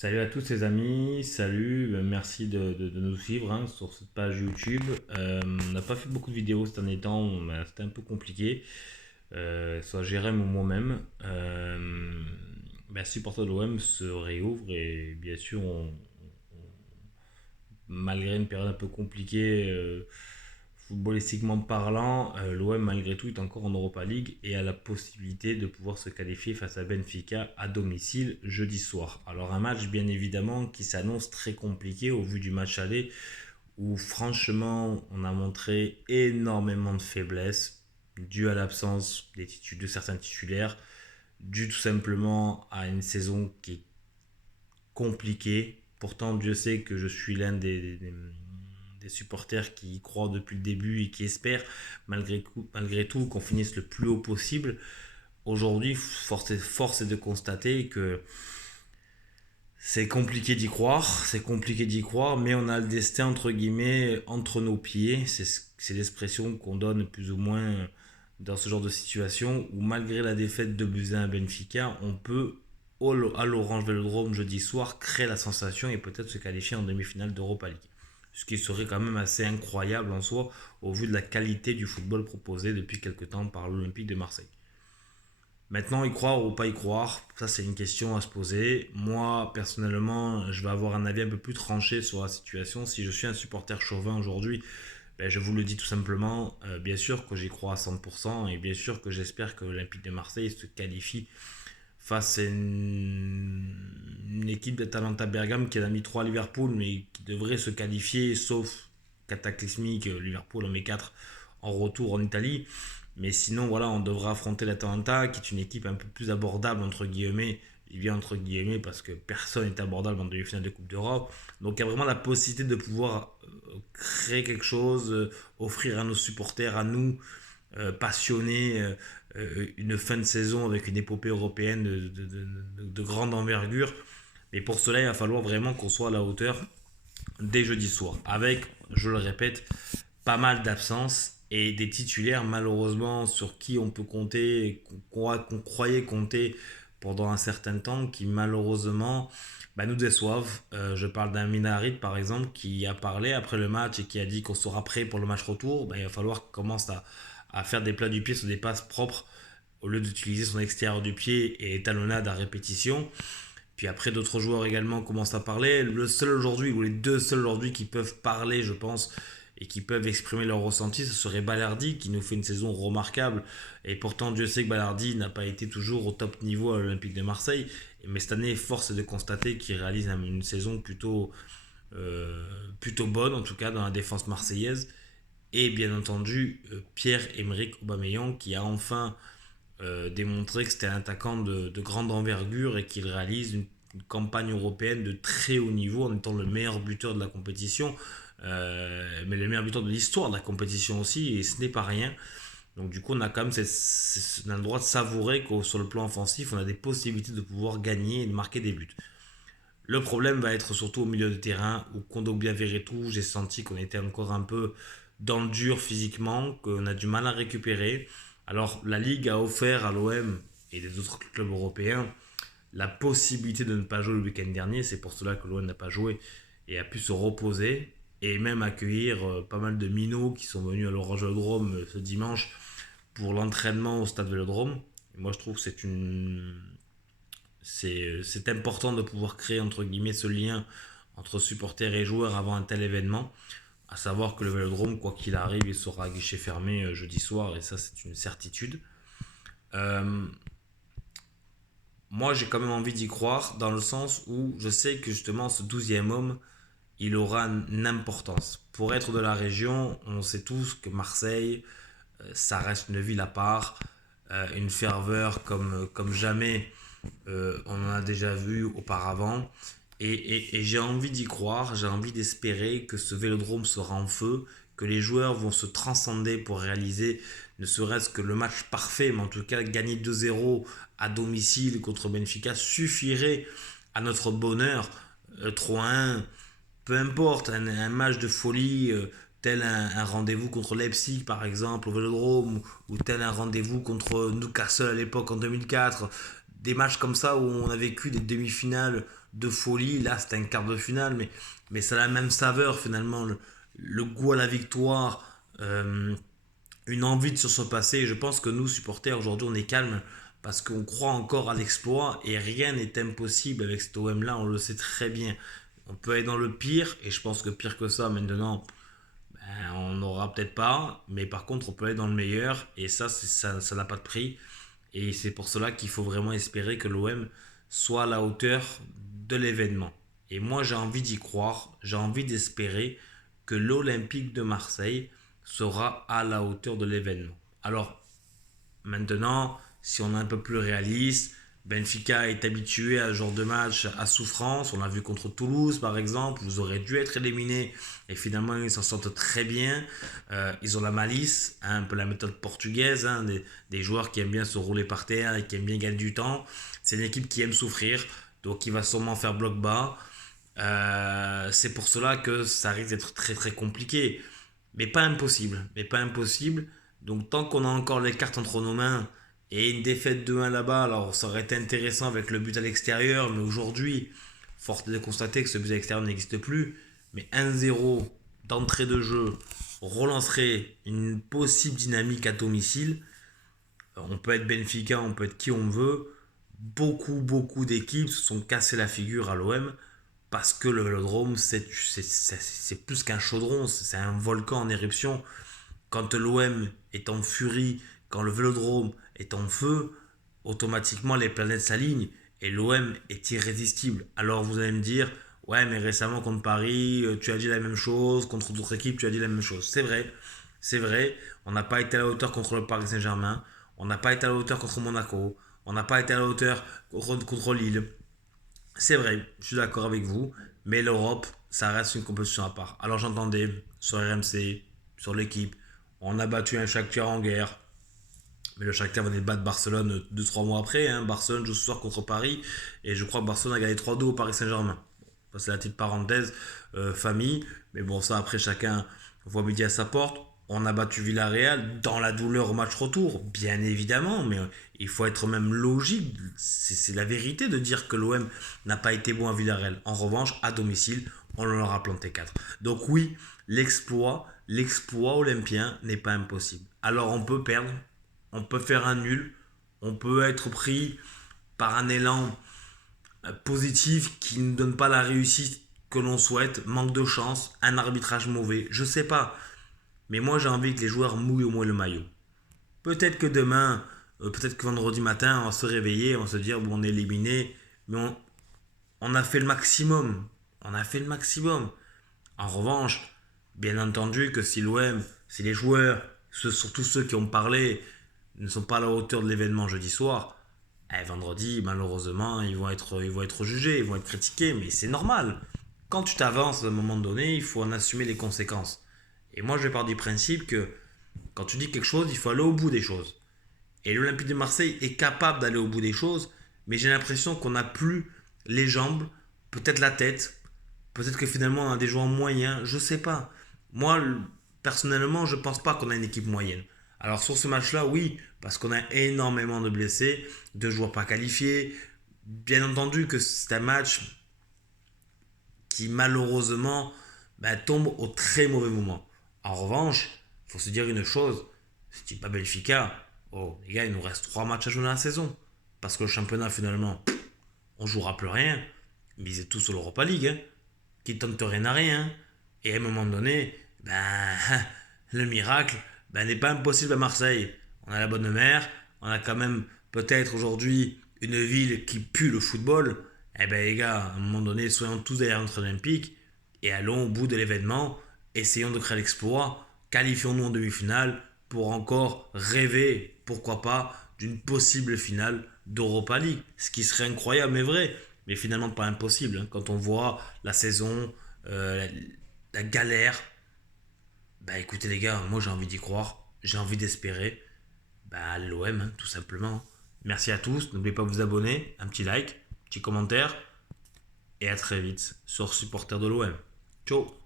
Salut à tous les amis, salut, merci de nous suivre sur cette page YouTube. On n'a pas fait beaucoup de vidéos ces derniers temps, c'était un peu compliqué, soit Jérém ou moi-même. Supporter de l'OM se réouvre et bien sûr, malgré une période un peu compliquée, footballistiquement parlant, l'OM malgré tout est encore en Europa League et a la possibilité de pouvoir se qualifier face à Benfica à domicile jeudi soir. Alors un match bien évidemment qui s'annonce très compliqué au vu du match aller où franchement on a montré énormément de faiblesses dû à l'absence de certains titulaires, dû tout simplement à une saison qui est compliquée. Pourtant Dieu sait que je suis l'un des supporters qui y croient depuis le début et qui espèrent malgré tout qu'on finisse le plus haut possible. Aujourd'hui, force est de constater que c'est compliqué d'y croire, mais on a le destin entre guillemets entre nos pieds. C'est l'expression qu'on donne plus ou moins dans ce genre de situation où malgré la défaite de Buzyn à Benfica, on peut à l'Orange Vélodrome jeudi soir créer la sensation et peut-être se qualifier en demi-finale d'Europa League. Ce qui serait quand même assez incroyable en soi au vu de la qualité du football proposé depuis quelques temps par l'Olympique de Marseille. Maintenant, y croire ou pas y croire, ça c'est une question à se poser. Moi, personnellement, je vais avoir un avis un peu plus tranché sur la situation. Si je suis un supporter chauvin aujourd'hui, je vous le dis tout simplement, bien sûr que j'y crois à 100% et bien sûr que j'espère que l'Olympique de Marseille se qualifie face à une équipe d'Atalanta Bergame qui en a mis 3 à Liverpool mais qui devrait se qualifier sauf cataclysmique, Liverpool en met 4 en retour en Italie. Mais sinon, voilà, on devra affronter l'Atalanta, qui est une équipe un peu plus abordable, entre guillemets. Il vient entre guillemets parce que personne n'est abordable en demi-finale de Coupe d'Europe. Donc il y a vraiment la possibilité de pouvoir créer quelque chose, offrir à nos supporters, à nous, passionnés, une fin de saison avec une épopée européenne de grande envergure. Mais pour cela, il va falloir vraiment qu'on soit à la hauteur dès jeudi soir. Avec, je le répète, pas mal d'absences et des titulaires malheureusement sur qui on peut compter, qu'on croyait compter pendant un certain temps, qui malheureusement nous déçoivent. Je parle d'un Minarit par exemple qui a parlé après le match et qui a dit qu'on sera prêt pour le match retour. Il va falloir qu'on commence à faire des plats du pied sur des passes propres au lieu d'utiliser son extérieur du pied et talonnade à répétition. Puis après, d'autres joueurs également commencent à parler. Le seul aujourd'hui, ou les deux seuls aujourd'hui qui peuvent parler, je pense, et qui peuvent exprimer leur ressenti, ce serait Balardi, qui nous fait une saison remarquable. Et pourtant, Dieu sait que Balardi n'a pas été toujours au top niveau à l'Olympique de Marseille. Mais cette année, force est de constater qu'il réalise une saison plutôt bonne, en tout cas dans la défense marseillaise. Et bien entendu, Pierre-Emerick Aubameyang, qui a enfin démontré que c'était un attaquant de grande envergure et qu'il réalise une campagne européenne de très haut niveau en étant le meilleur buteur de la compétition, mais le meilleur buteur de l'histoire de la compétition aussi, et ce n'est pas rien. Donc du coup, on a quand même on a le droit de savourer que sur le plan offensif, on a des possibilités de pouvoir gagner et de marquer des buts. Le problème va être surtout au milieu de terrain, où Kondogbia Veretout, j'ai senti qu'on était encore un peu dans le dur physiquement, qu'on a du mal à récupérer. Alors la Ligue a offert à l'OM et des autres clubs européens la possibilité de ne pas jouer le week-end dernier. C'est pour cela que l'OM n'a pas joué et a pu se reposer et même accueillir pas mal de minots qui sont venus à l'Orange Vélodrome ce dimanche pour l'entraînement au stade Vélodrome. Et moi je trouve que c'est important de pouvoir créer entre guillemets ce lien entre supporters et joueurs avant un tel événement. À savoir que le Vélodrome, quoi qu'il arrive, il sera à guichet fermé jeudi soir et ça c'est une certitude. Euh, Moi j'ai quand même envie d'y croire dans le sens où je sais que justement ce 12e homme il aura une importance. Pour être de la région, on sait tous que Marseille, ça reste une ville à part, une ferveur comme jamais on en a déjà vu auparavant. Et j'ai envie d'y croire, j'ai envie d'espérer que ce vélodrome sera en feu, que les joueurs vont se transcender pour réaliser ne serait-ce que le match parfait, mais en tout cas gagner 2-0 à domicile contre Benfica suffirait à notre bonheur. 3-1, peu importe, un match de folie, tel un rendez-vous contre Leipzig par exemple au Vélodrome, ou tel un rendez-vous contre Newcastle à l'époque en 2004, des matchs comme ça où on a vécu des demi-finales de folie. Là, c'était un quart de finale, mais ça a la même saveur finalement. Le goût à la victoire, une envie de se surpasser. Je pense que nous, supporters, aujourd'hui, on est calme parce qu'on croit encore à l'exploit et rien n'est impossible avec cet OM-là, on le sait très bien. On peut être dans le pire, et je pense que pire que ça, maintenant, on n'aura peut-être pas, mais par contre, on peut être dans le meilleur, et ça n'a pas de prix. Et c'est pour cela qu'il faut vraiment espérer que l'OM soit à la hauteur de l'événement. Et moi, j'ai envie d'y croire, j'ai envie d'espérer que l'Olympique de Marseille sera à la hauteur de l'événement. Alors, maintenant, si on est un peu plus réaliste, Benfica est habitué à ce genre de match à souffrance. On l'a vu contre Toulouse, par exemple. Vous aurez dû être éliminé et finalement, ils s'en sortent très bien. Ils ont la malice, hein, un peu la méthode portugaise, hein, des joueurs qui aiment bien se rouler par terre et qui aiment bien gagner du temps. C'est une équipe qui aime souffrir, donc il va sûrement faire bloc bas. C'est pour cela que ça risque d'être très très compliqué. Mais pas impossible. Mais pas impossible. Donc tant qu'on a encore les cartes entre nos mains et une défaite 2-1 là-bas, alors ça aurait été intéressant avec le but à l'extérieur, mais aujourd'hui, force est de constater que ce but à l'extérieur n'existe plus. Mais 1-0 d'entrée de jeu relancerait une possible dynamique à domicile. On peut être Benfica, on peut être qui on veut. Beaucoup d'équipes se sont cassées la figure à l'OM parce que le Vélodrome, c'est plus qu'un chaudron, c'est un volcan en éruption. Quand l'OM est en furie, quand le Vélodrome est en feu, automatiquement les planètes s'alignent et l'OM est irrésistible. Alors vous allez me dire, ouais, mais récemment contre Paris, tu as dit la même chose, contre d'autres équipes, tu as dit la même chose. C'est vrai, on n'a pas été à la hauteur contre le Paris Saint-Germain, on n'a pas été à la hauteur contre Monaco, on n'a pas été à la hauteur contre Lille. C'est vrai, je suis d'accord avec vous, mais l'Europe, ça reste une compétition à part. Alors j'entendais sur RMC, sur l'équipe, on a battu un Shakhtar en guerre, mais le Shakhtar venait de battre Barcelone 2-3 mois après. Hein. Barcelone joue ce soir contre Paris, et je crois que Barcelone a gagné 3-2 au Paris Saint-Germain. Bon, c'est la petite parenthèse, famille, mais bon, ça après chacun voit midi à sa porte. On a battu Villarreal dans la douleur au match retour, bien évidemment, mais il faut être même logique. C'est la vérité de dire que l'OM n'a pas été bon à Villarreal. En revanche, à domicile, on leur a planté 4. Donc oui, l'exploit olympien n'est pas impossible. Alors on peut perdre, on peut faire un nul, on peut être pris par un élan positif qui ne donne pas la réussite que l'on souhaite, manque de chance, un arbitrage mauvais, je sais pas. Mais moi, j'ai envie que les joueurs mouillent au moins le maillot. Peut-être que demain, peut-être que vendredi matin, on va se réveiller, on va se dire, bon, on est éliminé, mais on a fait le maximum. On a fait le maximum. En revanche, bien entendu que si l'OM, si les joueurs, surtout ceux qui ont parlé, ne sont pas à la hauteur de l'événement jeudi soir, vendredi, malheureusement, ils vont être jugés, ils vont être critiqués, mais c'est normal. Quand tu t'avances à un moment donné, il faut en assumer les conséquences. Et moi, je pars du principe que quand tu dis quelque chose, il faut aller au bout des choses. Et l'Olympique de Marseille est capable d'aller au bout des choses, mais j'ai l'impression qu'on n'a plus les jambes, peut-être la tête, peut-être que finalement on a des joueurs moyens, je sais pas. Moi, personnellement, je pense pas qu'on a une équipe moyenne. Alors sur ce match-là, oui, parce qu'on a énormément de blessés, de joueurs pas qualifiés. Bien entendu que c'est un match qui malheureusement tombe au très mauvais moment. En revanche, il faut se dire une chose, si tu n'es pas Benfica, oh les gars, il nous reste 3 matchs à jouer dans la saison. Parce que le championnat finalement, on jouera plus rien. Misez tout sur l'Europa League, hein, qui tente rien à rien. Et à un moment donné, le miracle n'est pas impossible à Marseille. On a la bonne mère, on a quand même peut-être aujourd'hui une ville qui pue le football. Eh ben les gars, à un moment donné, soyons tous derrière notre olympique et allons au bout de l'événement. Essayons de créer l'exploit. Qualifions-nous en demi-finale pour encore rêver, pourquoi pas, d'une possible finale d'Europa League. Ce qui serait incroyable mais vrai, mais finalement pas impossible. Hein, quand on voit la saison, la galère, écoutez les gars, moi j'ai envie d'y croire, j'ai envie d'espérer. L'OM, hein, tout simplement. Merci à tous, n'oubliez pas de vous abonner, un petit like, un petit commentaire, et à très vite sur Supporter de l'OM. Ciao.